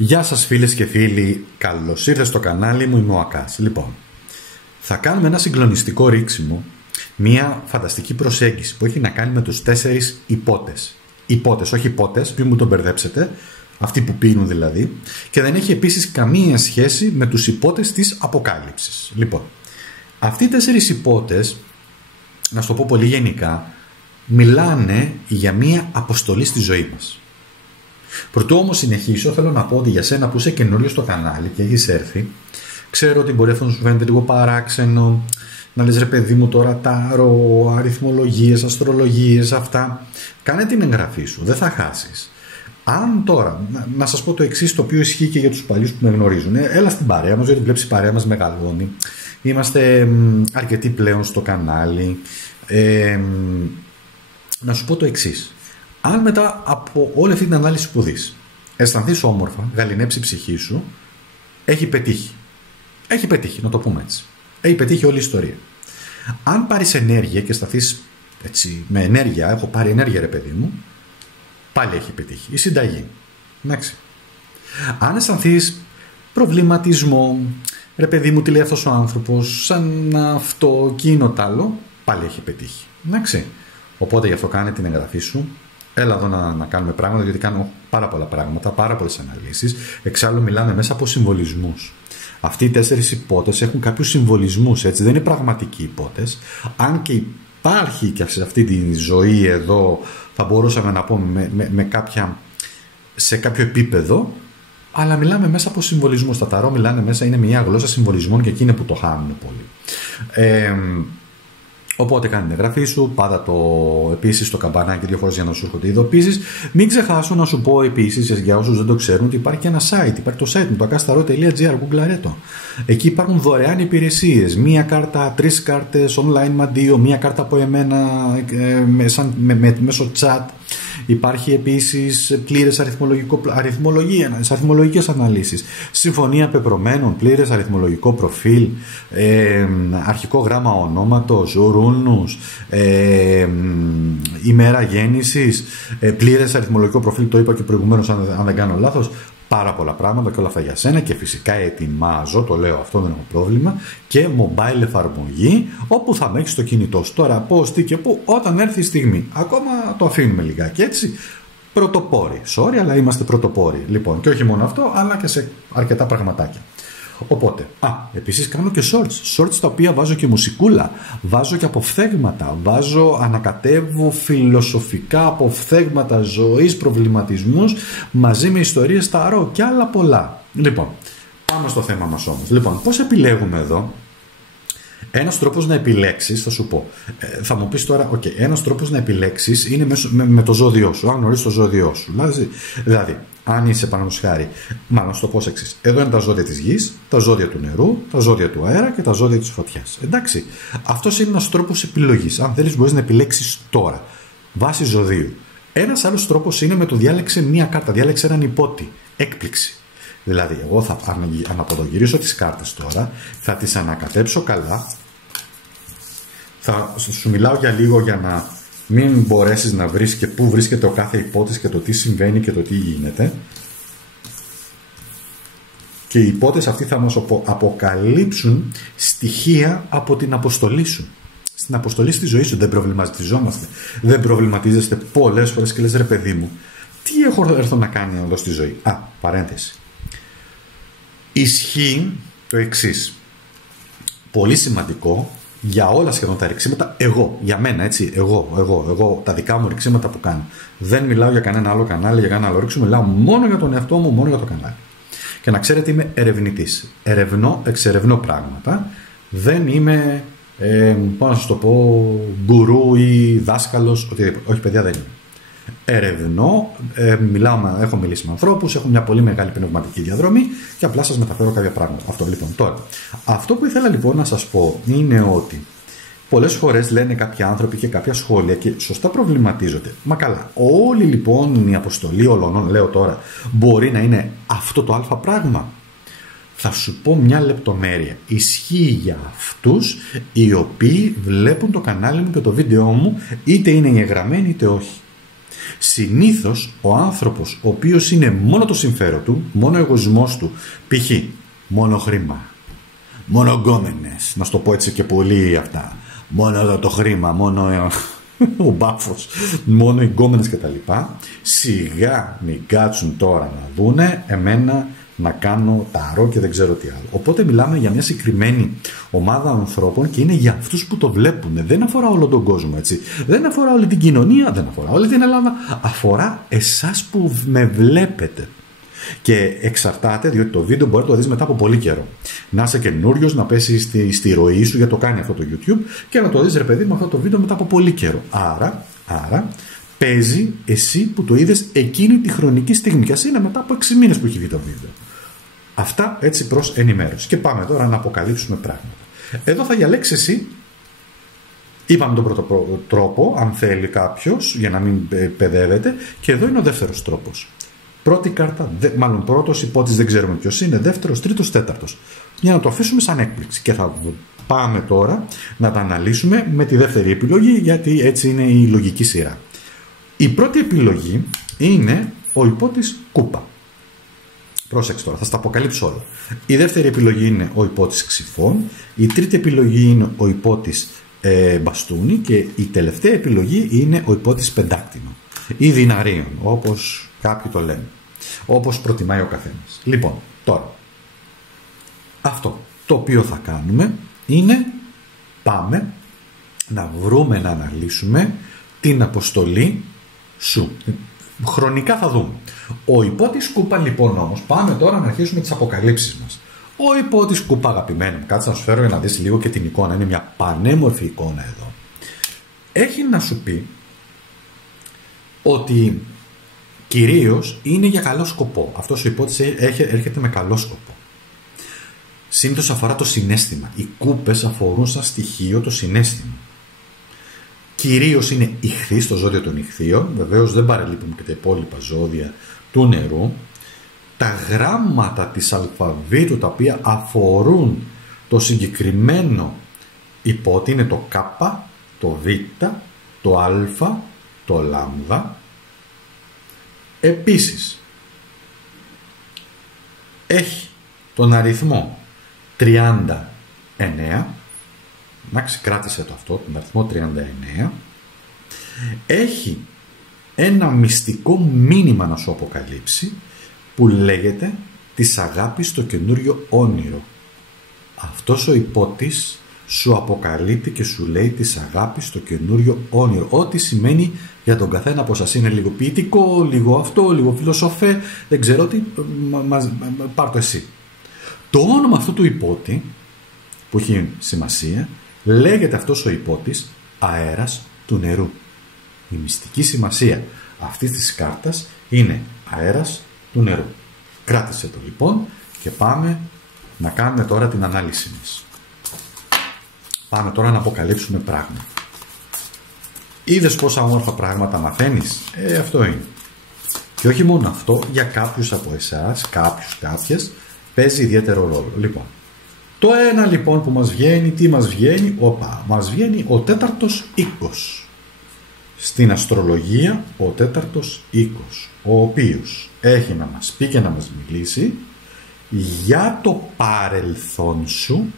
Γεια σας φίλες και φίλοι, καλώς ήρθες στο κανάλι μου, είμαι ο Ακάς. Λοιπόν, θα κάνουμε ένα συγκλονιστικό ρίξιμο, μια φανταστική προσέγγιση που έχει να κάνει με τους 4 υπότες. Υπότες, όχι υπότες, μην μου τον μπερδέψετε, αυτοί που πίνουν δηλαδή, και δεν έχει επίσης καμία σχέση με τους υπότες της Αποκάλυψης. Λοιπόν, αυτοί οι 4 υπότες, να σου το πω πολύ γενικά, μιλάνε για μια αποστολή στη ζωή μας. Προτού όμως συνεχίσω, θέλω να πω ότι για σένα που είσαι καινούριο στο κανάλι και έχεις έρθει, ξέρω ότι μπορεί αυτό να σου φαίνεται λίγο παράξενο, να λες ρε παιδί μου τώρα τάρο, αριθμολογίες, αστρολογίες, αυτά. Κάνε την εγγραφή σου, δεν θα χάσεις. Αν τώρα, να σας πω το εξής, το οποίο ισχύει και για τους παλιούς που με γνωρίζουν. Έλα στην παρέα μας, γιατί βλέπεις η παρέα μας μεγαλώνει. Είμαστε αρκετοί πλέον στο κανάλι. Να σου πω το εξής. Αν μετά από όλη αυτή την ανάλυση που δεις αισθανθείς όμορφα, γαληνέψει η ψυχή σου, έχει πετύχει. Έχει πετύχει, να το πούμε έτσι. Έχει πετύχει όλη η ιστορία. Αν πάρεις ενέργεια και σταθείς έτσι με ενέργεια, έχω πάρει ενέργεια ρε παιδί μου, πάλι έχει πετύχει. Η συνταγή. Εντάξει. Αν αισθανθείς προβληματισμό, ρε παιδί μου τι λέει αυτός ο άνθρωπος, σαν αυτό, εκείνο τ' άλλο, πάλι έχει πετύχει. Εντάξει. Οπότε γι' αυτό κάνε την εγγραφή σου. Έλα εδώ να κάνουμε πράγματα, γιατί κάνω πάρα πολλά πράγματα, πάρα πολλές αναλύσεις. Εξάλλου μιλάμε μέσα από συμβολισμούς. Αυτοί οι 4 υπότες έχουν κάποιους συμβολισμούς, έτσι, δεν είναι πραγματικοί υπότες. Αν και υπάρχει και σε αυτή τη ζωή εδώ, θα μπορούσαμε να πούμε σε κάποιο επίπεδο, αλλά μιλάμε μέσα από συμβολισμούς. Τα ταρό μιλάνε μέσα, είναι μια γλώσσα συμβολισμών και εκεί είναι που το χάνουν πολύ. Οπότε κάνει την εγγραφή σου, πάντα επίσης το καμπανάκι 2 φορές για να σου έρχονται ειδοποίησεις. Μην ξεχάσω να σου πω επίσης, για όσους δεν το ξέρουν, ότι υπάρχει και ένα site. Υπάρχει το site μου, το akastaro.gr, γκουγκλαρέτο. Εκεί υπάρχουν δωρεάν υπηρεσίες. Μία κάρτα, 3 κάρτες, online μαντίο, μία κάρτα από εμένα μέσω chat. Υπάρχει επίσης πλήρες αριθμολογικές αναλύσεις, συμφωνία πεπρωμένων, πλήρες αριθμολογικό προφίλ, αρχικό γράμμα ονόματος, ρούνους, ημέρα γέννησης, πλήρες αριθμολογικό προφίλ, το είπα και προηγουμένως αν δεν κάνω λάθος. Πάρα πολλά πράγματα και όλα αυτά για σένα, και φυσικά ετοιμάζω, το λέω αυτό, δεν έχω πρόβλημα, και mobile εφαρμογή όπου θα με έχεις στο κινητό σου. Τώρα πώς, τι και πού, όταν έρθει η στιγμή. Ακόμα το αφήνουμε λιγάκι έτσι. Πρωτοπόροι. Sorry, αλλά είμαστε πρωτοπόροι. Λοιπόν, και όχι μόνο αυτό, αλλά και σε αρκετά πραγματάκια. Οπότε, επίσης κάνω και shorts τα οποία βάζω και μουσικούλα, βάζω και αποφθέγματα, ανακατεύω φιλοσοφικά αποφθέγματα ζωής, προβληματισμούς, μαζί με ιστορίες ταρό και άλλα πολλά. Λοιπόν, πάμε στο θέμα μας όμως. Λοιπόν, πώς επιλέγουμε εδώ? Ένας τρόπος να επιλέξεις, θα σου πω. Θα μου πεις τώρα, ένας τρόπος να επιλέξεις είναι με το ζώδιό σου, αν γνωρίσεις το ζώδιό σου. Δηλαδή, αν είσαι παραδείγματος χάρη, μάλλον στο πώς εξής. Εδώ είναι τα ζώδια της γης, τα ζώδια του νερού, τα ζώδια του αέρα και τα ζώδια της φωτιάς. Εντάξει. Αυτός είναι ένας τρόπος επιλογής. Αν θέλεις, μπορείς να επιλέξεις τώρα, βάσει ζωδίου. Ένας άλλος τρόπος είναι με το διάλεξε μία κάρτα, διάλεξε έναν υπότη. Έκπληξη. Δηλαδή, εγώ θα αναποδογυρίσω τις κάρτες τώρα, θα τις ανακατέψω καλά, θα σου μιλάω για λίγο για να μην μπορέσεις να βρεις και πού βρίσκεται ο κάθε υπότης και το τι συμβαίνει και το τι γίνεται. Και οι υπότες αυτοί θα μας αποκαλύψουν στοιχεία από την αποστολή σου. Στην αποστολή στη ζωή σου δεν προβληματιζόμαστε. Δεν προβληματίζεστε πολλές φορές και λες ρε παιδί μου, τι έχω έρθω να κάνω εδώ στη ζωή? Παρένθεση. Ισχύει το εξής. Πολύ σημαντικό για όλα σχεδόν τα ρεξίματα, για μένα, έτσι, εγώ, τα δικά μου ρεξίματα που κάνω. Δεν μιλάω για κανένα άλλο κανάλι, για κανένα άλλο ρεξίμα, μιλάω μόνο για τον εαυτό μου, μόνο για το κανάλι. Και να ξέρετε, είμαι ερευνητής. Εξερευνώ πράγματα. Δεν είμαι, πώς να σας το πω, γκουρού ή δάσκαλος, οτιδήποτε. Όχι, παιδιά, δεν είμαι. Ερευνώ, έχω μιλήσει με ανθρώπους, έχω μια πολύ μεγάλη πνευματική διαδρομή και απλά σας μεταφέρω κάποια πράγματα. Αυτό λοιπόν. Τώρα, αυτό που ήθελα λοιπόν να σας πω είναι ότι πολλές φορές λένε κάποιοι άνθρωποι και κάποια σχόλια και σωστά προβληματίζονται. Μα καλά, όλη λοιπόν η αποστολή όλων, λέω τώρα, μπορεί να είναι αυτό το αλφα πράγμα? Θα σου πω μια λεπτομέρεια. Ισχύει για αυτούς οι οποίοι βλέπουν το κανάλι μου και το βίντεο μου, είτε είναι εγγεγραμμένοι είτε όχι. Συνήθως ο άνθρωπος ο οποίος είναι μόνο το συμφέρον του, μόνο ο εγωισμός του, π.χ. μόνο χρήμα, μόνο γκόμενες, να σου το πω έτσι και πολύ αυτά, μόνο το χρήμα, μόνο ο μπάφος, μόνο οι γκόμενες κτλ. Σιγά μην κάτσουν τώρα να δούνε εμένα να κάνω ταρό και δεν ξέρω τι άλλο. Οπότε μιλάμε για μια συγκεκριμένη ομάδα ανθρώπων και είναι για αυτούς που το βλέπουν. Δεν αφορά όλο τον κόσμο, έτσι. Δεν αφορά όλη την κοινωνία, δεν αφορά όλη την Ελλάδα. Αφορά εσάς που με βλέπετε. Και εξαρτάται, διότι το βίντεο μπορεί να το δεις μετά από πολύ καιρό. Να είσαι καινούριος, να πέσει στη ροή σου, γιατί το κάνει αυτό το YouTube, και να το δεις, ρε παιδί μου, αυτό το βίντεο μετά από πολύ καιρό. Άρα παίζει εσύ που το είδες εκείνη τη χρονική στιγμή. Και ας είναι μετά από 6 μήνες που έχει δει το βίντεο. Αυτά έτσι προς ενημέρωση. Και πάμε τώρα να αποκαλύψουμε πράγματα. Εδώ θα διαλέξεις εσύ. Είπαμε τον πρώτο τρόπο, αν θέλει κάποιος, για να μην παιδεύεται. Και εδώ είναι ο δεύτερος τρόπος. Πρώτη κάρτα, μάλλον πρώτος υπότης δεν ξέρουμε ποιος είναι, δεύτερος, τρίτος, τέταρτος. Για να το αφήσουμε σαν έκπληξη. Και θα πάμε τώρα να τα αναλύσουμε με τη δεύτερη επιλογή, γιατί έτσι είναι η λογική σειρά. Η πρώτη επιλογή είναι ο υπότης κούπα. Πρόσεξε τώρα, θα στα αποκαλύψω όλα. Η δεύτερη επιλογή είναι ο υπότης ξυφών, η τρίτη επιλογή είναι ο υπότης μπαστούνι και η τελευταία επιλογή είναι ο υπότης πεντάκτηνο ή διναρίων, όπως κάποιοι το λένε, όπως προτιμάει ο καθένας. Λοιπόν, τώρα, αυτό το οποίο θα κάνουμε είναι πάμε να βρούμε, να αναλύσουμε την αποστολή σου. Χρονικά θα δούμε. Ο υπότης κούπα λοιπόν όμως, πάμε τώρα να αρχίσουμε τις αποκαλύψεις μας. Ο υπότης κούπα, αγαπημένο μου, κάτσε να σου φέρω για να δεις λίγο και την εικόνα. Είναι μια πανέμορφη εικόνα εδώ. Έχει να σου πει ότι κυρίως είναι για καλό σκοπό. Αυτός ο υπότης έρχεται με καλό σκοπό. Συνήθως αφορά το συναίσθημα. Οι κούπες αφορούν σαν στοιχείο το συναίσθημα. Κυρίως είναι ηχθείς, στο ζώδιο των ηχθείων. Βεβαίως δεν παραλείπουμε και τα υπόλοιπα ζώδια του νερού. Τα γράμματα της αλφαβήτου τα οποία αφορούν το συγκεκριμένο υπότι είναι το Κ, το Β, το Α, το Λ. Επίσης έχει τον αριθμό 39. Εντάξει, κράτησε το αυτό, τον αριθμό 39. Έχει ένα μυστικό μήνυμα να σου αποκαλύψει που λέγεται της αγάπης στο καινούριο όνειρο. Αυτός ο υπότης σου αποκαλύπτει και σου λέει της αγάπης στο καινούριο όνειρο. Ό,τι σημαίνει για τον καθένα από σας είναι λίγο ποιητικό, λίγο αυτό, λίγο φιλοσοφέ, δεν ξέρω τι, πάρ' το εσύ. Το όνομα αυτού του υπότη που έχει σημασία λέγεται αυτός ο υπότης αέρας του νερού. Η μυστική σημασία αυτής της κάρτας είναι αέρας του νερού. Κράτησε το λοιπόν και πάμε να κάνουμε τώρα την ανάλυση μας. Πάμε τώρα να αποκαλύψουμε πράγματα. Είδες πόσα όμορφα πράγματα μαθαίνεις? Αυτό είναι. Και όχι μόνο αυτό, για κάποιους από εσάς, κάποιες, παίζει ιδιαίτερο ρόλο. Λοιπόν, το ένα λοιπόν που μας βγαίνει, τι μας βγαίνει? Μας βγαίνει ο τέταρτος οίκος. Στην αστρολογία ο τέταρτος οίκος, ο οποίος έχει να μας πει και να μας μιλήσει για το παρελθόν σου,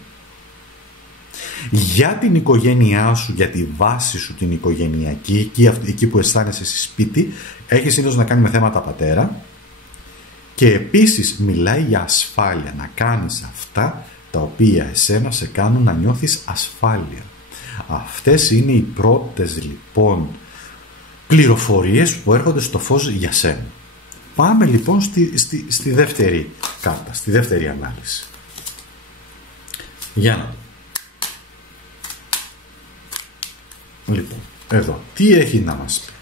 για την οικογένειά σου, για τη βάση σου την οικογενειακή, εκεί που αισθάνεσαι στη σπίτι, έχει συνήθως να κάνει με θέματα πατέρα, και επίσης μιλάει για ασφάλεια, να κάνεις αυτά τα οποία εσένα σε κάνουν να νιώθεις ασφάλεια. Αυτές είναι οι πρώτες λοιπόν πληροφορίες που έρχονται στο φως για σένα. Πάμε λοιπόν στη δεύτερη κάρτα, στη δεύτερη ανάλυση. Για να δω. Λοιπόν, εδώ, τι έχει να μας πει?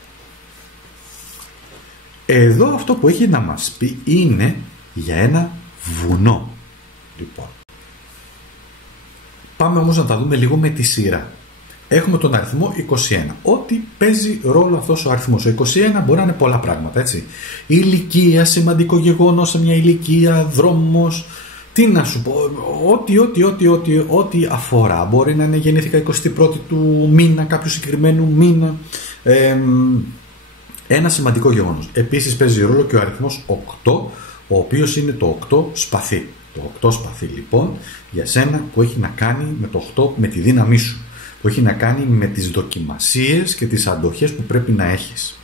Εδώ αυτό που έχει να μας πει είναι για ένα βουνό. Λοιπόν, πάμε όμως να τα δούμε λίγο με τη σειρά. Έχουμε τον αριθμό 21. Ό,τι παίζει ρόλο αυτός ο αριθμός. Ο 21 μπορεί να είναι πολλά πράγματα, έτσι. Ηλικία, σημαντικό γεγονός σε μια ηλικία, δρόμος. Τι να σου πω, ό,τι αφορά. Μπορεί να είναι γεννήθηκα 21η του μήνα, κάποιου συγκεκριμένου μήνα. Ένα σημαντικό γεγονός. Επίσης παίζει ρόλο και ο αριθμός 8, ο οποίος είναι το 8 σπαθί. Το 8 σπαθί λοιπόν για σένα που έχει να κάνει με το 8, με τη δύναμή σου, που έχει να κάνει με τις δοκιμασίες και τις αντοχές που πρέπει να έχεις.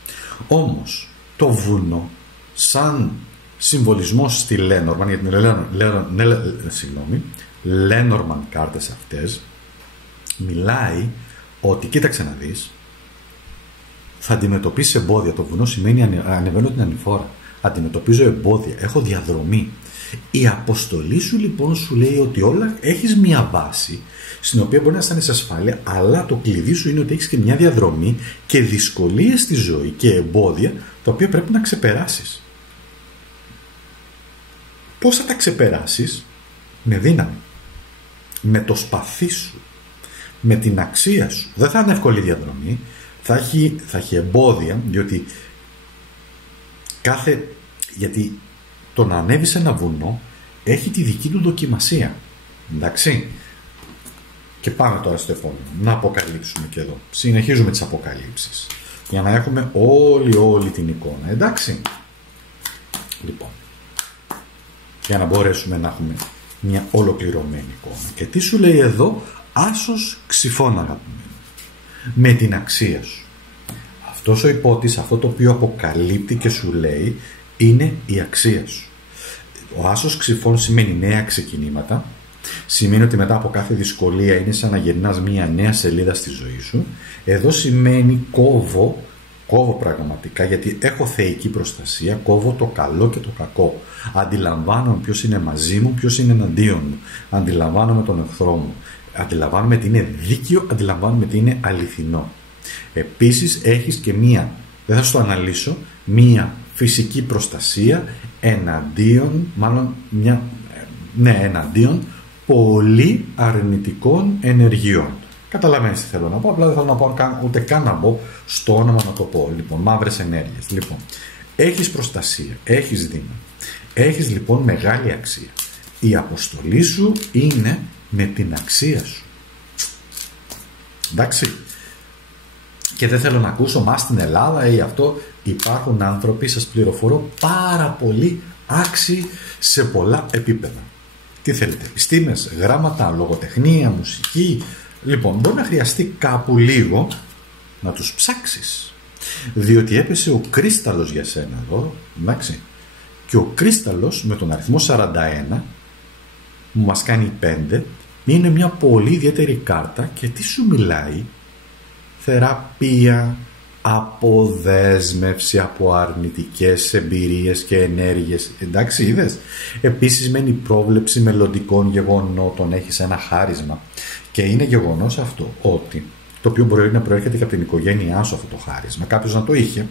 Όμως το βουνό σαν συμβολισμός στη Lenormand, για την Lenormand κάρτες αυτές, μιλάει ότι κοίταξε να δεις, θα αντιμετωπίσεις εμπόδια. Το βουνό σημαίνει ανεβαίνω την ανηφόρα, αντιμετωπίζω εμπόδια, έχω διαδρομή. Η αποστολή σου λοιπόν σου λέει ότι όλα έχεις μια βάση στην οποία μπορεί να αισθάνεσαι ασφάλεια, αλλά το κλειδί σου είναι ότι έχεις και μια διαδρομή και δυσκολίες στη ζωή και εμπόδια τα οποία πρέπει να ξεπεράσεις. Πώς θα τα ξεπεράσεις? Με δύναμη, με το σπαθί σου, με την αξία σου. Δεν θα είναι εύκολη διαδρομή, θα έχει εμπόδια, γιατί το να ανέβεις σε ένα βουνό έχει τη δική του δοκιμασία. Εντάξει. Και πάμε τώρα στο επόμενο. Να αποκαλύψουμε και εδώ. Συνεχίζουμε τις αποκαλύψεις για να έχουμε όλη την εικόνα. Εντάξει. Λοιπόν, για να μπορέσουμε να έχουμε μια ολοκληρωμένη εικόνα. Και τι σου λέει εδώ? Άσος ξυφών, αγαπημένο. Με την αξία σου. Αυτός ο υπότης, αυτό το οποίο αποκαλύπτει και σου λέει, είναι η αξία σου. Ο άσος ξυφών σημαίνει νέα ξεκινήματα. Σημαίνει ότι μετά από κάθε δυσκολία είναι σαν να γυρνάς μια νέα σελίδα στη ζωή σου. Εδώ σημαίνει κόβω πραγματικά, γιατί έχω θεϊκή προστασία, κόβω το καλό και το κακό. Αντιλαμβάνομαι ποιος είναι μαζί μου, ποιος είναι εναντίον μου. Αντιλαμβάνομαι τον εχθρό μου. Αντιλαμβάνομαι τι είναι δίκαιο, αντιλαμβάνομαι τι είναι αληθινό. Επίσης έχεις και δεν θα σου το αναλύσω, μία φυσική προστασία εναντίον πολύ αρνητικών ενεργειών. Καταλαβαίνεις τι θέλω να πω, απλά δεν θέλω να πω ούτε καν να μπω στο όνομα να το πω. Λοιπόν, μαύρες ενέργειες. Λοιπόν, έχεις προστασία, έχεις δύναμη. Έχεις λοιπόν μεγάλη αξία. Η αποστολή σου είναι με την αξία σου. Εντάξει. Και δεν θέλω να ακούσω μας στην Ελλάδα ή αυτό. Υπάρχουν άνθρωποι, σας πληροφορώ, πάρα πολύ άξιοι σε πολλά επίπεδα. Τι θέλετε? Επιστήμες, γράμματα, λογοτεχνία, μουσική. Λοιπόν, μπορεί να χρειαστεί κάπου λίγο να τους ψάξεις. Διότι έπεσε ο κρίσταλος για σένα εδώ. Εντάξει. Και ο κρίσταλος με τον αριθμό 41 που μας κάνει 5 είναι μια πολύ ιδιαίτερη κάρτα. Και τι σου μιλάει? Θεραπεία, αποδέσμευση από αρνητικές εμπειρίες και ενέργειες. Εντάξει, είδες. Επίσης μένει πρόβλεψη μελλοντικών γεγονότων. Έχεις ένα χάρισμα και είναι γεγονός αυτό ότι το οποίο μπορεί να προέρχεται και από την οικογένειά σου αυτό το χάρισμα. Κάποιος να το είχε.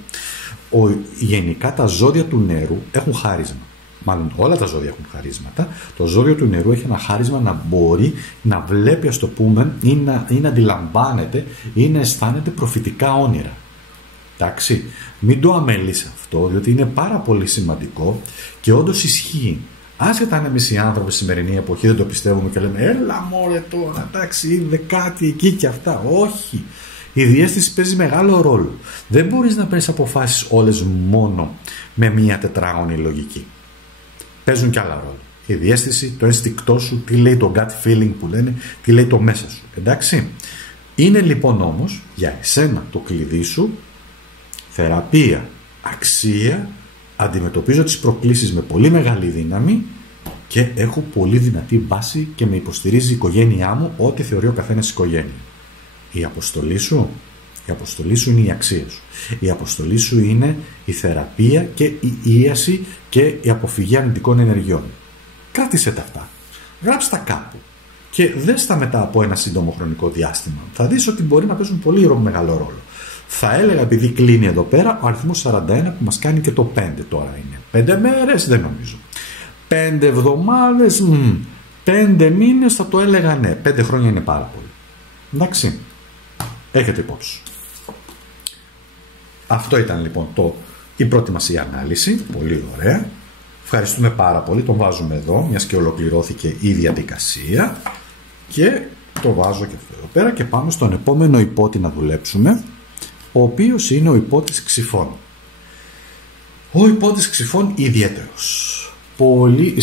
Γενικά τα ζώδια του νερού έχουν χάρισμα. Μάλλον όλα τα ζώδια έχουν χαρίσματα. Το ζώδιο του νερού έχει ένα χάρισμα να μπορεί να βλέπει, ας το πούμε, ή να αντιλαμβάνεται ή να αισθάνεται προφητικά όνειρα. Εντάξει, μην το αμελείς αυτό, διότι είναι πάρα πολύ σημαντικό και όντως ισχύει. Άσχετα αν εμείς οι άνθρωποι στη σημερινή εποχή δεν το πιστεύουμε και λέμε έλα μωρέ τώρα, εντάξει, είδε κάτι εκεί και αυτά. Όχι. Η διαίσθηση παίζει μεγάλο ρόλο. Δεν μπορείς να παίρνεις αποφάσεις όλες μόνο με μία τετράγωνη λογική. Παίζουν κι άλλα ρόλο. Η διαίσθηση, το ένστικτό σου, τι λέει το gut feeling που λένε, τι λέει το μέσα σου. Εντάξει. Είναι λοιπόν όμως για εσένα το κλειδί σου θεραπεία, αξία, αντιμετωπίζω τις προκλήσεις με πολύ μεγάλη δύναμη και έχω πολύ δυνατή βάση και με υποστηρίζει η οικογένειά μου, ό,τι θεωρεί ο καθένας οικογένεια. Η αποστολή σου είναι η αξία σου. Η αποστολή σου είναι η θεραπεία και η ίαση και η αποφυγή αρνητικών ενεργειών. Κράτησε τα αυτά. Γράψτε τα κάπου. Και δες τα μετά από ένα σύντομο χρονικό διάστημα. Θα δεις ότι μπορεί να παίζουν πολύ μεγάλο ρόλο. Θα έλεγα, επειδή κλείνει εδώ πέρα, ο αριθμός 41 που μας κάνει και το 5 τώρα είναι. 5 μέρες δεν νομίζω. 5 εβδομάδες, 5 μήνες θα το έλεγα ναι. 5 χρόνια είναι πάρα πολύ. Εντάξει. Έχετε υπόψη. Αυτό ήταν λοιπόν η πρώτη μας η ανάλυση. Πολύ ωραία. Ευχαριστούμε πάρα πολύ. Τον βάζουμε εδώ, μιας και ολοκληρώθηκε η διαδικασία. Και το βάζω και αυτό εδώ πέρα και πάμε στον επόμενο υπότη να δουλέψουμε, ο οποίος είναι ο υπότης ξυφών. Ο υπότης Ξυφών ιδιαίτερος. Πολύ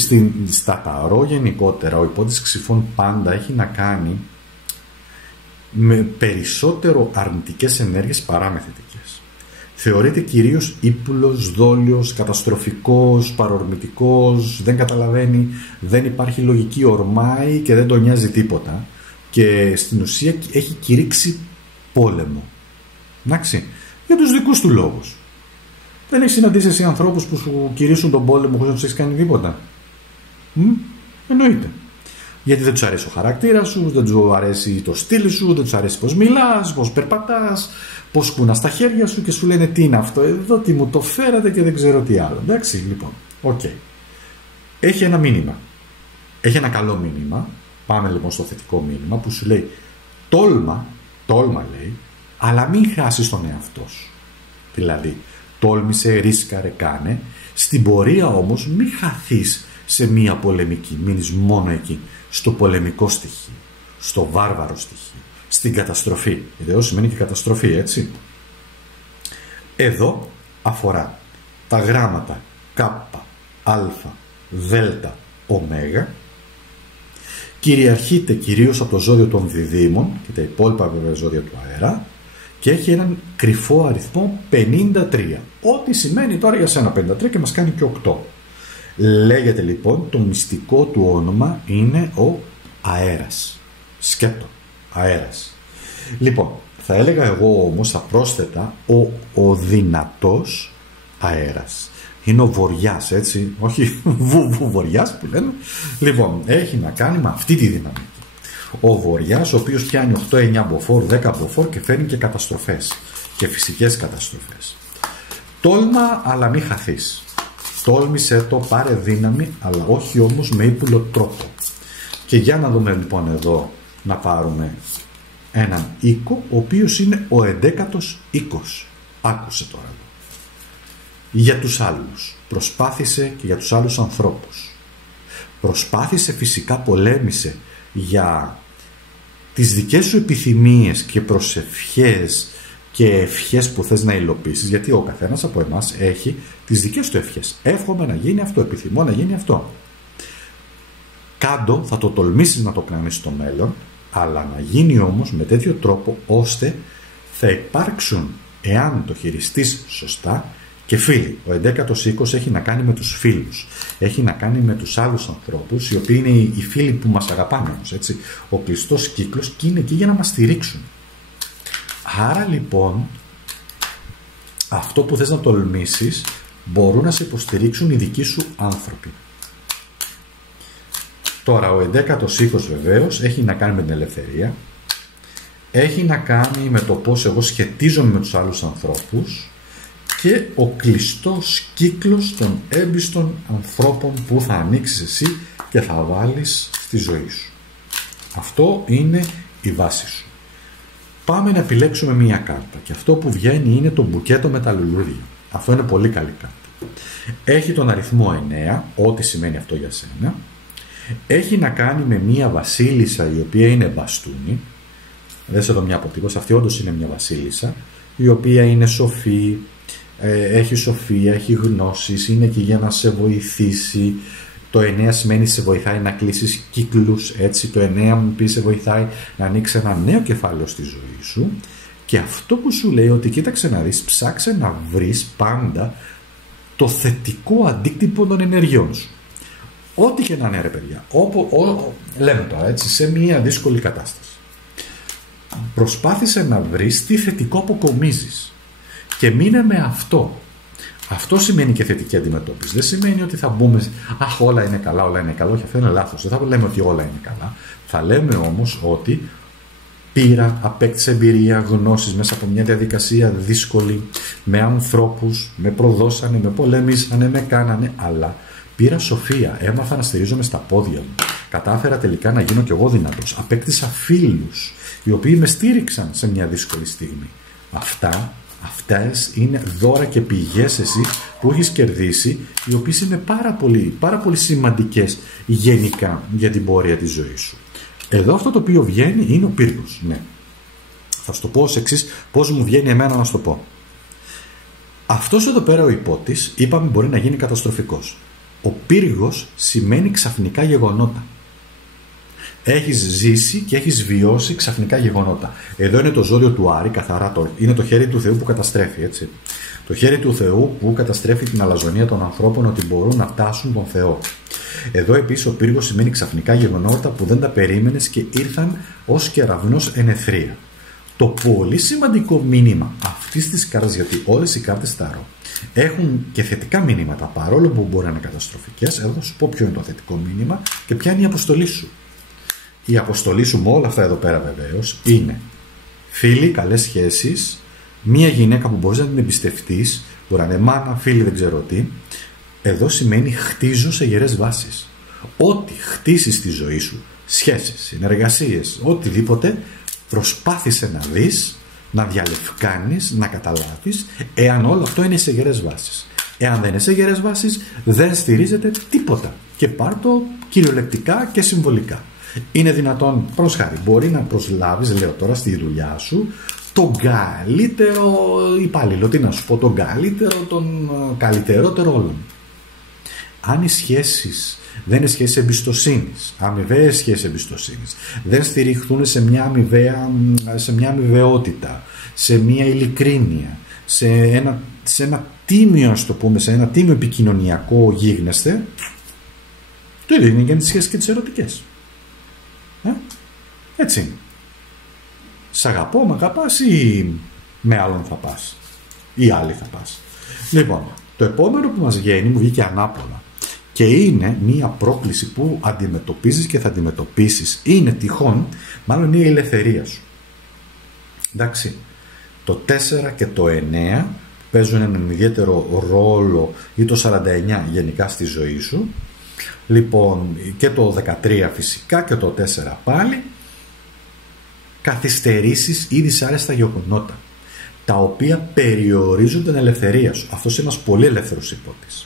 στα ταρό γενικότερα, ο υπότης Ξυφών πάντα έχει να κάνει με περισσότερο αρνητικές ενέργειες παρά με θετικές. Θεωρείται κυρίως ύπουλος, δόλιος, καταστροφικός, παρορμητικός, δεν καταλαβαίνει, δεν υπάρχει λογική, ορμάει και δεν τον νοιάζει τίποτα, και στην ουσία έχει κηρύξει πόλεμο. Εντάξει, για τους δικούς του λόγους. Δεν έχει συναντήσει εσύ ανθρώπους που σου κηρύσουν τον πόλεμο χωρίς να τους έχεις κάνει τίποτα? Εννοείται. Γιατί δεν τους αρέσει ο χαρακτήρας σου, δεν τους αρέσει το στυλ σου, δεν τους αρέσει πώς μιλάς, πώς περπατάς, πώς κουνάς τα χέρια σου και σου λένε τι είναι αυτό εδώ, τι μου το φέρατε και δεν ξέρω τι άλλο. Εντάξει, λοιπόν, οκ. Έχει ένα μήνυμα. Έχει ένα καλό μήνυμα. Πάμε λοιπόν στο θετικό μήνυμα που σου λέει τόλμα λέει, αλλά μην χάσεις τον εαυτό σου. Δηλαδή, τόλμησε, ρίσκαρε, κάνε. Στην πορεία όμως μην χαθείς σε μία πολεμική, μείνεις μόνο εκεί, στο πολεμικό στοιχείο, στο βάρβαρο στοιχείο, στην καταστροφή. Γιατί εδώ σημαίνει και καταστροφή, έτσι. Εδώ αφορά τα γράμματα Κ, Α, Δ, Ω, κυριαρχείται κυρίως από το ζώδιο των διδύμων και τα υπόλοιπα βέβαια ζώδια του αέρα, και έχει έναν κρυφό αριθμό 53. Ό,τι σημαίνει τώρα για σένα 53 και μας κάνει και 8. Λέγεται λοιπόν, το μυστικό του όνομα είναι ο αέρας. Σκέπτο, αέρας. Λοιπόν, θα έλεγα εγώ όμως, θα πρόσθετα ο δυνατός αέρας. Είναι ο βοριάς, έτσι, όχι βοριάς που λένε. Λοιπόν, έχει να κάνει με αυτή τη δυναμική. Ο βοριάς, ο οποίος πιάνει 8-9 μποφόρ, 10 μποφόρ και φέρνει και καταστροφές και φυσικές καταστροφές. Τόλμα, αλλά μη χαθείς. Τόλμησε το, πάρε δύναμη, αλλά όχι όμως με ύπουλο τρόπο. Και για να δούμε λοιπόν εδώ, να πάρουμε έναν οίκο, ο οποίος είναι ο 11ος οίκος. Άκουσε τώρα εδώ. Για τους άλλους. Προσπάθησε και για τους άλλους ανθρώπους. Προσπάθησε, φυσικά πολέμησε για τις δικές σου επιθυμίες και προσευχές και ευχές που θες να υλοποιήσεις, γιατί ο καθένας από εμάς έχει τις δικές του ευχές. Εύχομαι να γίνει αυτό, επιθυμώ να γίνει αυτό. Κάντο, θα το τολμήσεις να το κάνεις στο μέλλον, αλλά να γίνει όμως με τέτοιο τρόπο ώστε θα υπάρξουν, εάν το χειριστείς σωστά, και φίλοι. Ο 11ος οίκος έχει να κάνει με τους φίλους. Έχει να κάνει με τους άλλους ανθρώπους, οι οποίοι είναι οι φίλοι που μας αγαπάνε όμως, έτσι. Ο κλειστός κύκλος, και είναι εκεί για να μας στηρίξουν. Άρα λοιπόν, αυτό που θες να τολμήσεις, μπορούν να σε υποστηρίξουν οι δικοί σου άνθρωποι. Τώρα, ο 11ος οίκος βεβαίως έχει να κάνει με την ελευθερία. Έχει να κάνει με το πώς εγώ σχετίζομαι με τους άλλους ανθρώπους, και ο κλειστός κύκλος των έμπιστων ανθρώπων που θα ανοίξεις εσύ και θα βάλεις στη ζωή σου. Αυτό είναι η βάση σου. Πάμε να επιλέξουμε μία κάρτα, και αυτό που βγαίνει είναι το μπουκέτο με τα λουλούδια. Αυτό είναι πολύ καλή κάρτα. Έχει τον αριθμό 9, ό,τι σημαίνει αυτό για σένα. Έχει να κάνει με μία βασίλισσα, η οποία είναι μπαστούνι. Δες εδώ μια αποτύπωση, αυτή όντως είναι μια βασίλισσα, η οποία είναι σοφή, έχει σοφία, έχει γνώσεις, είναι εκεί για να σε βοηθήσει. Το 9 σημαίνει σε βοηθάει να κλείσεις κύκλους, έτσι. Το 9 μου πει σε βοηθάει να ανοίξει ένα νέο κεφάλαιο στη ζωή σου. Και αυτό που σου λέει ότι κοίταξε να δεις, ψάξε να βρεις πάντα το θετικό αντίκτυπο των ενεργειών σου. Ό,τι και να είναι, ρε παιδιά, λέμε τώρα έτσι, σε μια δύσκολη κατάσταση, προσπάθησε να βρεις τι θετικό αποκομίζεις και μείνε με αυτό. Αυτό σημαίνει και θετική αντιμετώπιση. Δεν σημαίνει ότι θα μπούμε, αχ, όλα είναι καλά, όλα είναι καλό, και αυτό είναι λάθος. Δεν θα λέμε ότι όλα είναι καλά. Θα λέμε όμως ότι πήρα, απέκτησα εμπειρία, γνώσεις μέσα από μια διαδικασία δύσκολη, με ανθρώπους, με προδώσανε, με πολέμησανε, με κάνανε, αλλά πήρα σοφία, έμαθα να στηρίζομαι στα πόδια μου. Κατάφερα τελικά να γίνω κι εγώ δυνατός. Απέκτησα φίλους, οι οποίοι με στήριξαν σε μια δύσκολη στιγμή. Αυτές είναι δώρα και πηγές εσύ που έχεις κερδίσει, οι οποίες είναι πάρα πολύ σημαντικές γενικά για την πορεία της ζωής σου. Εδώ αυτό το οποίο βγαίνει είναι ο πύργος. Ναι. Θα σου το πω ως εξής, πώς μου βγαίνει εμένα να σου το πω. Αυτός εδώ πέρα ο υπότης, είπαμε, μπορεί να γίνει καταστροφικός. Ο πύργος σημαίνει ξαφνικά γεγονότα. Έχεις ζήσει και έχεις βιώσει ξαφνικά γεγονότα. Εδώ είναι το ζώδιο του Άρη, καθαρά είναι το χέρι του Θεού που καταστρέφει, έτσι. Το χέρι του Θεού που καταστρέφει την αλαζονία των ανθρώπων ότι μπορούν να φτάσουν τον Θεό. Εδώ επίσης ο πύργος σημαίνει ξαφνικά γεγονότα που δεν τα περίμενες και ήρθαν ως κεραυνός εν ευθρία. Το πολύ σημαντικό μήνυμα αυτής της κάρτας, γιατί όλες οι κάρτες Τάρο έχουν και θετικά μηνύματα, παρόλο που μπορεί να είναι καταστροφικές, εδώ θα σου πω ποιο είναι το θετικό μήνυμα και ποια είναι η αποστολή σου. Η αποστολή σου με όλα αυτά εδώ πέρα βεβαίως είναι φίλοι, καλές σχέσεις, μία γυναίκα που μπορείς να την εμπιστευτείς, μπορεί να είναι μάνα, φίλη, δεν ξέρω τι. Εδώ σημαίνει χτίζω σε γερές βάσεις. Ό,τι χτίσεις στη ζωή σου, σχέσεις, συνεργασίες, οτιδήποτε, προσπάθησε να δεις, να διαλευκάνεις, να καταλάβεις εάν όλο αυτό είναι σε γερές βάσεις. Εάν δεν είναι σε γερές βάσεις, δεν στηρίζεται τίποτα. Και πάρ' το κυριολεκτικά και συμβολικά. Είναι δυνατόν, προς χάρη, μπορεί να προσλάβεις, λέω τώρα, στη δουλειά σου τον καλύτερο υπάλληλο. Τι να σου πω, τον καλύτερότερο όλων. Αν οι σχέσεις δεν είναι σχέσεις εμπιστοσύνης, αμοιβαίες σχέσεις εμπιστοσύνης, δεν στηριχθούν σε μια αμοιβαιότητα, σε μια ειλικρίνεια, σε ένα τίμιο, ας το πούμε, σε ένα τίμιο επικοινωνιακό γίγνεσθε, το ίδιο είναι για τις σχέσεις και τις ερωτικές. Έτσι είναι. Σ' αγαπώ, μ' αγαπάς ή με άλλον θα πας ή άλλη θα πας. Λοιπόν, το επόμενο που μας βγαίνει, μου βγήκε ανάποδα και είναι μία πρόκληση που αντιμετωπίζεις και θα αντιμετωπίσεις. Είναι τυχόν, μάλλον είναι η ελευθερία σου. Εντάξει, το 4 και το 9 παίζουν έναν ιδιαίτερο ρόλο, ή το 49 γενικά στη ζωή σου. Λοιπόν, και το 13 φυσικά και το 4 πάλι. Καθυστερήσεις ή δυσάρεστα γεγονότα, τα οποία περιορίζουν την ελευθερία σου. Αυτός είναι ένας πολύ ελεύθερος υπότης.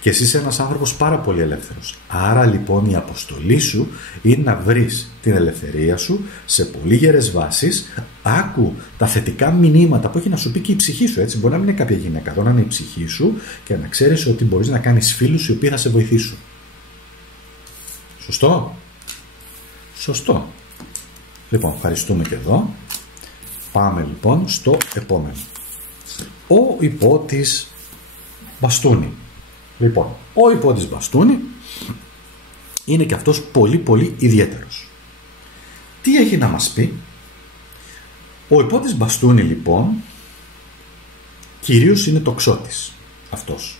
Και εσύ είσαι ένας άνθρωπος πάρα πολύ ελεύθερος. Άρα λοιπόν η αποστολή σου είναι να βρεις την ελευθερία σου σε πολύ γερές βάσεις. Άκου τα θετικά μηνύματα που έχει να σου πει και η ψυχή σου. Έτσι, μπορεί να μην είναι κάποια γυναίκα, εδώ να είναι η ψυχή σου και να ξέρεις ότι μπορείς να κάνεις φίλους οι οποίοι θα σε βοηθήσουν. Σωστό? Σωστό. Λοιπόν, ευχαριστούμε και εδώ. Πάμε λοιπόν στο επόμενο. Ο υπότης μπαστούνι. Λοιπόν, ο υπότης μπαστούνι είναι και αυτός πολύ πολύ ιδιαίτερος. Τι έχει να μας πει? Ο υπότης μπαστούνι λοιπόν κυρίως είναι τοξότης αυτός.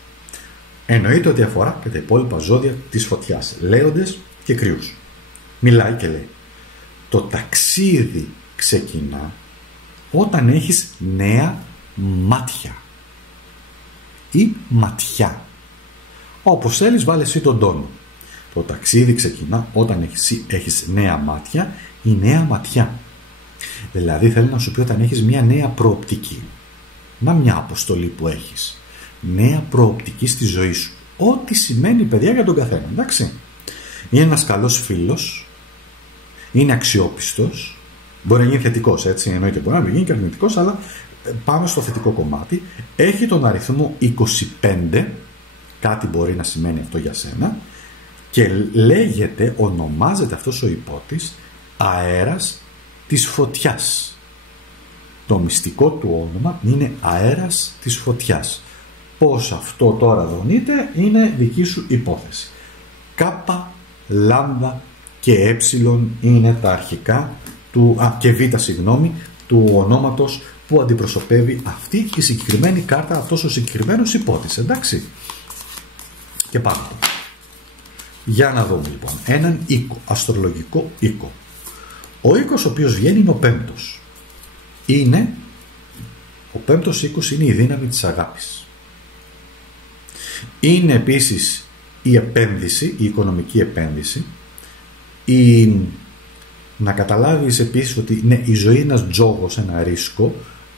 Εννοείται ότι αφορά και τα υπόλοιπα ζώδια της φωτιάς, λέοντες και κρυούς. Μιλάει και λέει: το ταξίδι ξεκινά όταν έχεις νέα μάτια ή ματιά. Όπως θέλεις βάλε εσύ τον τόνο. Το ταξίδι ξεκινά όταν έχεις νέα μάτια ή νέα ματιά. Δηλαδή θέλει να σου πει όταν έχεις μια νέα προοπτική. Να μια αποστολή που έχεις. Νέα προοπτική στη ζωή σου. Ό,τι σημαίνει, παιδιά, για τον καθένα. Εντάξει. Είναι ένας καλός φίλος. Είναι αξιόπιστος. Μπορεί να γίνει θετικός, έτσι. Εννοείται μπορεί να γίνει και αρνητικός, αλλά πάμε στο θετικό κομμάτι. Έχει τον αριθμό 25. Κάτι μπορεί να σημαίνει αυτό για σένα. Και ονομάζεται αυτός ο υπότης αέρας της φωτιάς. Το μυστικό του όνομα είναι αέρας της φωτιάς. Πώς αυτό τώρα δονείται είναι δική σου υπόθεση. Κάπα, λάμδα και έψιλον είναι τα αρχικά του, και β, του ονόματος που αντιπροσωπεύει αυτή η συγκεκριμένη κάρτα, αυτός ο συγκεκριμένος υπότης. Εντάξει. Και πάμε. Για να δούμε λοιπόν έναν οίκο, αστρολογικό οίκο. Ο οίκος ο οποίος βγαίνει είναι ο πέμπτος. Ο πέμπτος οίκος είναι η δύναμη της αγάπης. Είναι επίσης η επένδυση, η οικονομική επένδυση. Να καταλάβεις επίσης ότι ναι, η ζωή είναι ένας τζόγος, ένα ρίσκο,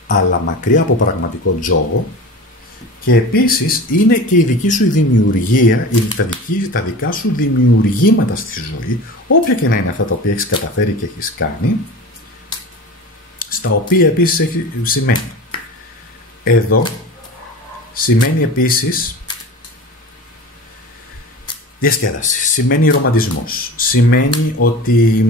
αλλά μακριά από πραγματικό τζόγο. Και επίσης είναι και η δική σου δημιουργία, τα δικά σου δημιουργήματα στη ζωή, όποια και να είναι αυτά τα οποία έχεις καταφέρει και έχεις κάνει, στα οποία επίσης έχει σημαίνει. Εδώ σημαίνει επίσης διασκέδαση, σημαίνει ρομαντισμός, σημαίνει ότι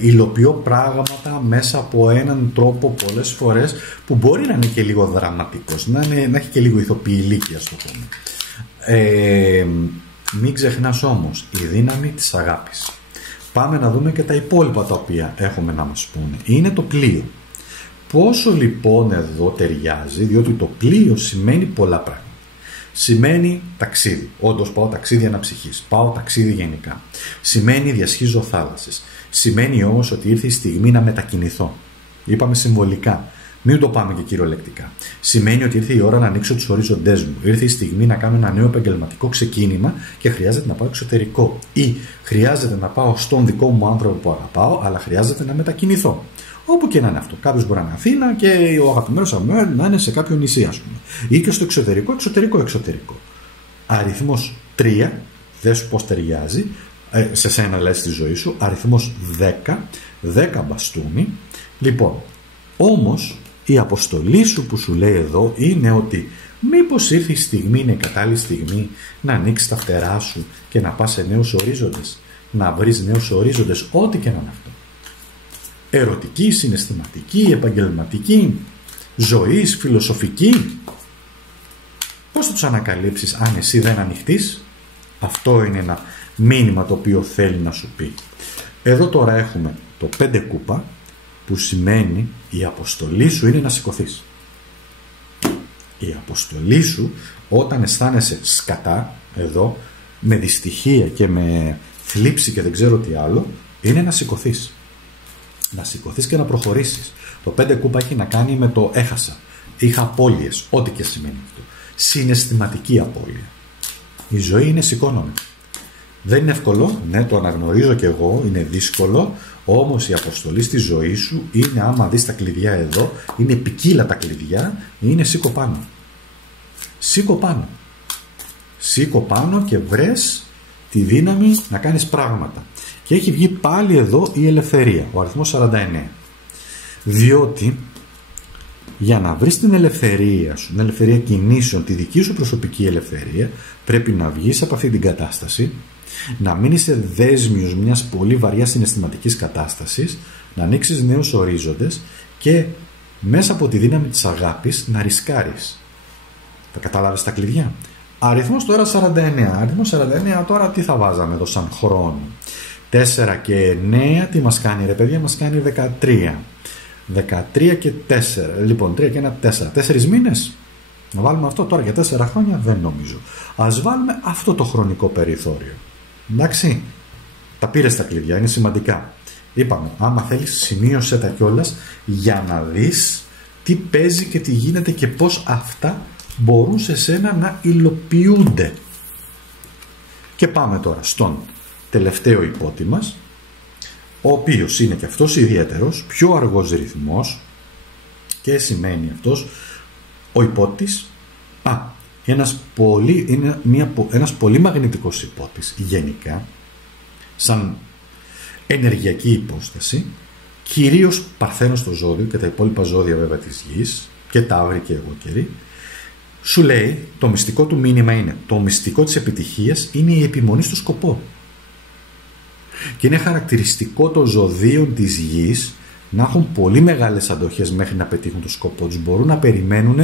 υλοποιώ πράγματα μέσα από έναν τρόπο πολλές φορές που μπορεί να είναι και λίγο δραματικός, να έχει και λίγο ηθοποιηλίκη, ας το πούμε. Μην ξεχνάς όμως η δύναμη της αγάπης. Πάμε να δούμε και τα υπόλοιπα τα οποία έχουμε να μας πούνε. Είναι το πλοίο. Πόσο λοιπόν εδώ ταιριάζει, διότι το πλοίο σημαίνει πολλά πράγματα. Σημαίνει ταξίδι. Όντως πάω ταξίδι αναψυχής. Πάω ταξίδι γενικά. Σημαίνει διασχίζω θάλασσες. Σημαίνει όμως ότι ήρθε η στιγμή να μετακινηθώ. Είπαμε συμβολικά. Μην το πάμε και κυριολεκτικά. Σημαίνει ότι ήρθε η ώρα να ανοίξω τους ορίζοντές μου. Ήρθε η στιγμή να κάνω ένα νέο επαγγελματικό ξεκίνημα και χρειάζεται να πάω εξωτερικό. Ή χρειάζεται να πάω στον δικό μου άνθρωπο που αγαπάω, αλλά χρειάζεται να μετακινηθώ. Όπου και να είναι αυτό. Κάποιος μπορεί να είναι Αθήνα και ο αγαπημένος να είναι σε κάποιο νησί, ας πούμε. Ή και στο εξωτερικό. Αριθμός 3, δες πώς ταιριάζει, σε σένα λες στη ζωή σου. Αριθμός 10 μπαστούνι. Λοιπόν, όμως η αποστολή σου που σου λέει εδώ είναι ότι μήπως ήρθε η στιγμή, είναι η κατάλληλη στιγμή να ανοίξεις τα φτερά σου και να πας σε νέους ορίζοντες. Να βρεις νέους ορίζοντες, ό,τι και να είναι αυτό. Ερωτική, συναισθηματική, επαγγελματική, ζωής, φιλοσοφική. Πώς θα τους ανακαλύψεις αν εσύ δεν ανοιχτείς? Αυτό είναι ένα μήνυμα το οποίο θέλει να σου πει. Εδώ τώρα έχουμε το 5 κούπα, που σημαίνει η αποστολή σου είναι να σηκωθείς. Η αποστολή σου όταν αισθάνεσαι σκατά, εδώ, με δυστυχία και με θλίψη και δεν ξέρω τι άλλο, είναι να σηκωθείς. Να σηκωθείς και να προχωρήσεις. Το 5 κούπα έχει να κάνει με το έχασα. Είχα απώλειες, ό,τι και σημαίνει αυτό. Συναισθηματική απώλεια. Η ζωή είναι σηκώνομαι. Δεν είναι εύκολο, ναι, το αναγνωρίζω και εγώ, είναι δύσκολο, όμως η αποστολή στη ζωή σου είναι, άμα δεις τα κλειδιά εδώ, είναι ποικίλα τα κλειδιά, είναι σήκω πάνω. Σήκω πάνω. Σήκω πάνω και βρες τη δύναμη να κάνεις πράγματα. Και έχει βγει πάλι εδώ η ελευθερία, ο αριθμός 49. Διότι για να βρεις την ελευθερία σου, την ελευθερία κινήσεων, τη δική σου προσωπική ελευθερία, πρέπει να βγεις από αυτή την κατάσταση, να μην είσαι δέσμιος μιας πολύ βαριάς συναισθηματικής κατάστασης, να ανοίξεις νέους ορίζοντες και μέσα από τη δύναμη της αγάπης να ρισκάρεις. Θα καταλάβεις τα κλειδιά. Αριθμός τώρα 49. Αριθμός 49 τώρα τι θα βάζαμε εδώ σαν χρόνο? 4 και 9 τι μας κάνει ρε παιδιά? Μας κάνει 13. 13 και 4. Λοιπόν 3 και 1 4. 4 μήνες. Να βάλουμε αυτό τώρα για 4 χρόνια? Δεν νομίζω. Ας βάλουμε αυτό το χρονικό περιθώριο. Εντάξει. Τα πήρες τα κλειδιά. Είναι σημαντικά. Είπαμε, άμα θέλεις σημείωσε τα κιόλας για να δεις τι παίζει και τι γίνεται και πώς αυτά μπορούν σε σένα να υλοποιούνται. Και πάμε τώρα στον τελευταίο υπότη μας, ο οποίος είναι και αυτός ιδιαίτερος, πιο αργός ρυθμός, και σημαίνει αυτός ο υπότης ένας πολύ μαγνητικός υπότης γενικά, σαν ενεργειακή υπόσταση, κυρίως παρθένος στο ζώδιο και τα υπόλοιπα ζώδια βέβαια της γης και ταύρη και εγώ καιρή. Σου λέει, το μυστικό του μήνυμα είναι, το μυστικό της επιτυχίας είναι η επιμονή στο σκοπό. Και είναι χαρακτηριστικό των ζωδίων της γης να έχουν πολύ μεγάλες αντοχές μέχρι να πετύχουν το σκοπό τους. Μπορούν να περιμένουν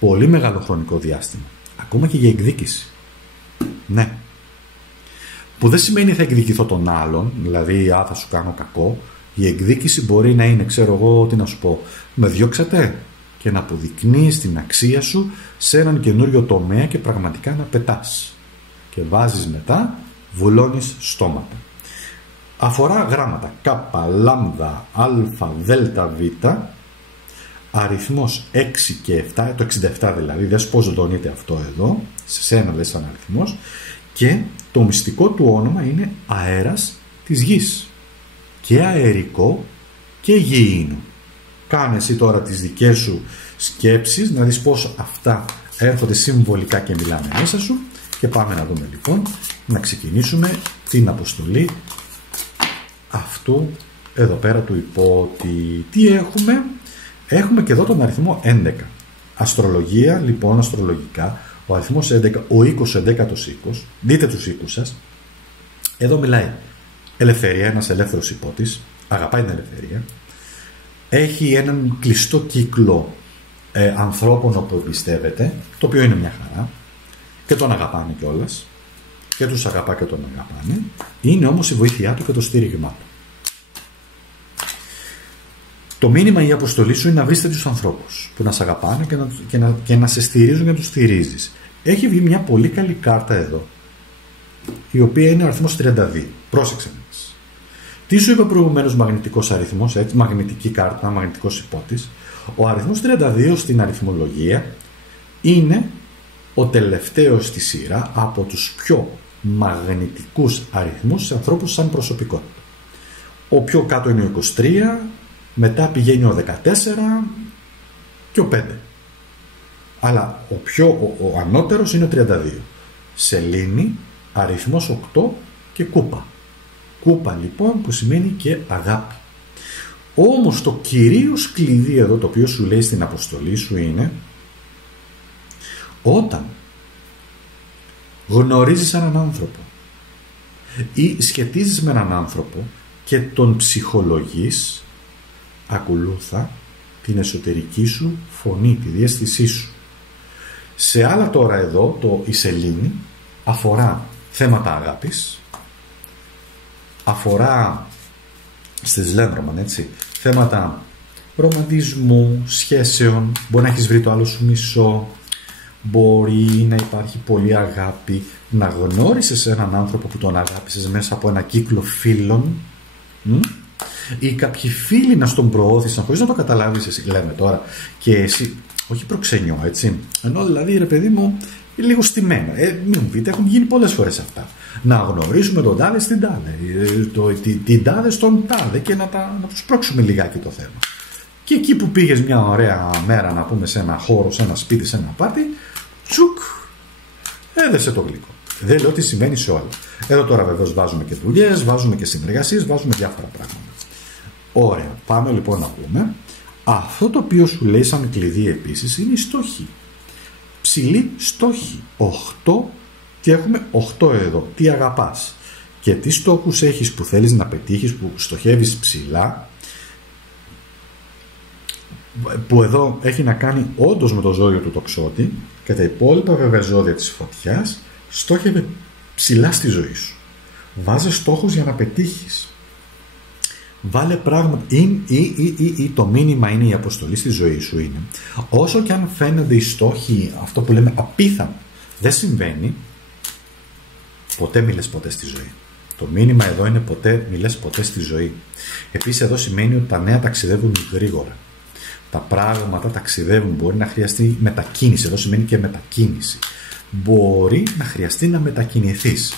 πολύ μεγάλο χρονικό διάστημα. Ακόμα και για εκδίκηση. Ναι. Που δεν σημαίνει θα εκδικηθώ τον άλλον, δηλαδή θα σου κάνω κακό. Η εκδίκηση μπορεί να είναι, ξέρω εγώ τι να σου πω, με διώξατε, και να αποδεικνύεις την αξία σου σε έναν καινούριο τομέα και πραγματικά να πετάς. Και βάζεις μετά, βουλώνεις στόματα. Αφορά γράμματα Κ, Λ, Α, Δ, Β, αριθμός 6 και 7, το 67 δηλαδή, δες πώς δονείται αυτό εδώ, σε σένα λες σαν αριθμός, και το μυστικό του όνομα είναι αέρας της γης. Και αερικό και γηίνο. Κάνε εσύ τώρα τις δικές σου σκέψεις, να δεις πώς αυτά έρχονται συμβολικά και μιλάνε μέσα σου, και πάμε να δούμε λοιπόν, να ξεκινήσουμε την αποστολή αυτού εδώ πέρα του υπότη. Τι έχουμε? Έχουμε και εδώ τον αριθμό 11. Αστρολογία, λοιπόν, αστρολογικά, ο αριθμός 11, ο οίκος, ο 11ος οίκος, δείτε τους οίκους σας. Εδώ μιλάει ελευθερία, ένας ελεύθερος υπότης, αγαπάει την ελευθερία. Έχει έναν κλειστό κύκλο ανθρώπων όπου εμπιστεύεται, το οποίο είναι μια χαρά και τον αγαπάνε κιόλας και τους αγαπά και τον αγαπάνε. Είναι όμως η βοήθειά του και το στήριγμά του. Το μήνυμα, η αποστολή σου είναι να βρεις τέτοιους ανθρώπους που να σε αγαπάνε και να σε στηρίζουν και να τους στηρίζεις. Έχει βγει μια πολύ καλή κάρτα εδώ, η οποία είναι ο αριθμός 32. Πρόσεξε μας. Τι σου είπε προηγουμένως μαγνητικός αριθμός, έτσι, μαγνητική κάρτα, μαγνητικός υπότης. Ο αριθμός 32 στην αριθμολογία είναι ο τελευταίος στη σειρά από τους πιο μαγνητικούς αριθμούς σε ανθρώπους σαν προσωπικότητα. Ο πιο κάτω είναι ο 23, μετά πηγαίνει ο 14 και ο 5. Αλλά ο ανώτερος είναι ο 32. Σελήνη, αριθμός 8 και κούπα. Κούπα λοιπόν που σημαίνει και αγάπη. Όμως το κυρίως κλειδί εδώ, το οποίο σου λέει στην αποστολή σου, είναι όταν γνωρίζεις έναν άνθρωπο ή σχετίζεις με έναν άνθρωπο και τον ψυχολογείς, ακολούθα την εσωτερική σου φωνή, τη διαίσθησή σου. Σε άλλα τώρα εδώ, η σελήνη αφορά θέματα αγάπης, αφορά στις Λένδρομαν, έτσι, θέματα ρομαντισμού, σχέσεων, μπορεί να έχεις βρει το άλλο σου μισό, μπορεί να υπάρχει πολύ αγάπη, να γνώρισες έναν άνθρωπο που τον αγάπησες μέσα από ένα κύκλο φίλων, ή κάποιοι φίλοι να στον προώθησαν χωρίς να το καταλάβεις εσύ, λέμε τώρα, και εσύ, όχι προξενιό, έτσι, ενώ δηλαδή, ρε παιδί μου, λίγο στημένο. Μην μου πείτε, έχουν γίνει πολλές φορές αυτά. Να γνωρίσουμε τον τάδε στην τάδε, την τάδε στον τάδε και να τους πρόξουμε λιγάκι το θέμα. Και εκεί που πήγες μια ωραία μέρα, να πούμε, σε ένα χώρο, σε ένα σπίτι, σε ένα πάρτι, τσουκ, έδεσε το γλυκό. Δεν λέω ότι συμβαίνει σε όλα. Εδώ τώρα βεβαίως βάζουμε και δουλειές, βάζουμε και συνεργασίες, βάζουμε διάφορα πράγματα. Ωραία, πάμε λοιπόν να πούμε. Αυτό το οποίο σου λέει σαν κλειδί επίσης είναι οι στόχοι. Ψηλή στόχοι. 8 και έχουμε 8 εδώ. Τι αγαπάς και τι στόχους έχεις που θέλεις να πετύχεις, που στοχεύεις ψηλά, που εδώ έχει να κάνει όντως με το ζώδιο του τοξότη, και τα υπόλοιπα βέβαια ζώδια της φωτιάς. Στόχευε ψηλά στη ζωή σου. Βάζε στόχους για να πετύχεις. Βάλε πράγματα. Ή το μήνυμα είναι, η αποστολή στη ζωή σου είναι, όσο και αν φαίνονται οι στόχοι, αυτό που λέμε απίθανο, δεν συμβαίνει, ποτέ μιλες ποτέ στη ζωή. Το μήνυμα εδώ είναι ποτέ μιλες ποτέ στη ζωή. Επίσης εδώ σημαίνει ότι τα νέα ταξιδεύουν γρήγορα. Τα πράγματα ταξιδεύουν, μπορεί να χρειαστεί μετακίνηση. Εδώ σημαίνει και μετακίνηση. Μπορεί να χρειαστεί να μετακινηθείς.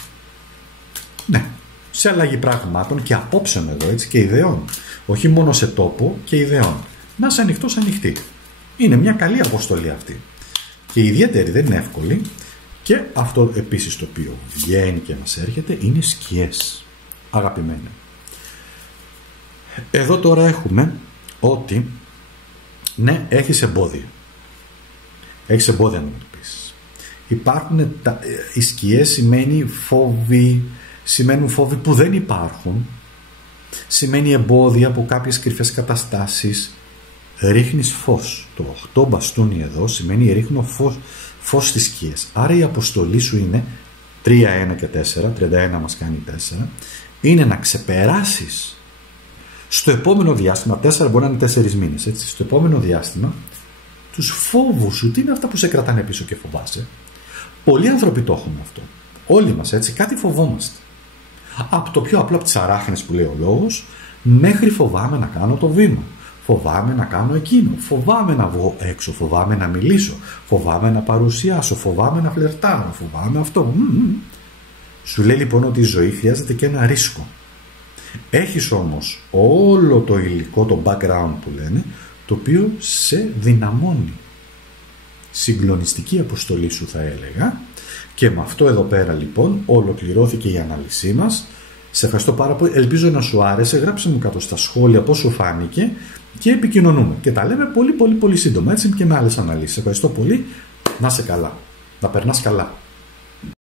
Ναι, σε αλλαγή πραγμάτων και απόψεων εδώ, έτσι, και ιδεών. Όχι μόνο σε τόπο και ιδεών. Να είσαι ανοιχτός, ανοιχτή. Είναι μια καλή αποστολή αυτή. Και ιδιαίτερη, δεν είναι εύκολη. Και αυτό επίσης το οποίο βγαίνει και μας έρχεται είναι σκιές. Αγαπημένα. Εδώ τώρα έχουμε ότι ναι, έχεις εμπόδια. Έχεις εμπόδια να αντιμετωπίσεις. Υπάρχουν οι σκιές, σημαίνουν φόβοι που δεν υπάρχουν. Σημαίνει εμπόδια από κάποιες κρυφές καταστάσεις. Ρίχνεις φως. Το 8 μπαστούνι εδώ σημαίνει ρίχνω φως στις σκιές. Άρα η αποστολή σου είναι 3, 1 και 4. 31 μας κάνει 4. Είναι να ξεπεράσεις στο επόμενο διάστημα, 4 μπορεί να είναι 4 μήνες, έτσι, στο επόμενο διάστημα, τους φόβους σου. Τι είναι αυτά που σε κρατάνε πίσω και φοβάσαι? Πολλοί άνθρωποι το έχουν αυτό. Όλοι μας, έτσι, κάτι φοβόμαστε. Από το πιο απλό, από τις αράχνες που λέει ο λόγος, μέχρι φοβάμαι να κάνω το βήμα. Φοβάμαι να κάνω εκείνο. Φοβάμαι να βγω έξω. Φοβάμαι να μιλήσω. Φοβάμαι να παρουσιάσω. Φοβάμαι να φλερτάρω. Φοβάμαι αυτό. Σου λέει λοιπόν ότι η ζωή χρειάζεται και ένα ρίσκο. Έχεις όμως όλο το υλικό, το background που λένε, το οποίο σε δυναμώνει. Συγκλονιστική αποστολή σου, θα έλεγα. Και με αυτό εδώ πέρα λοιπόν ολοκληρώθηκε η ανάλυση μας. Σε ευχαριστώ πάρα πολύ. Ελπίζω να σου άρεσε. Γράψε μου κάτω στα σχόλια πώς σου φάνηκε και επικοινωνούμε. Και τα λέμε πολύ πολύ πολύ σύντομα, έτσι και με άλλες αναλύσεις. Ευχαριστώ πολύ. Να είσαι καλά. Να περνάς καλά.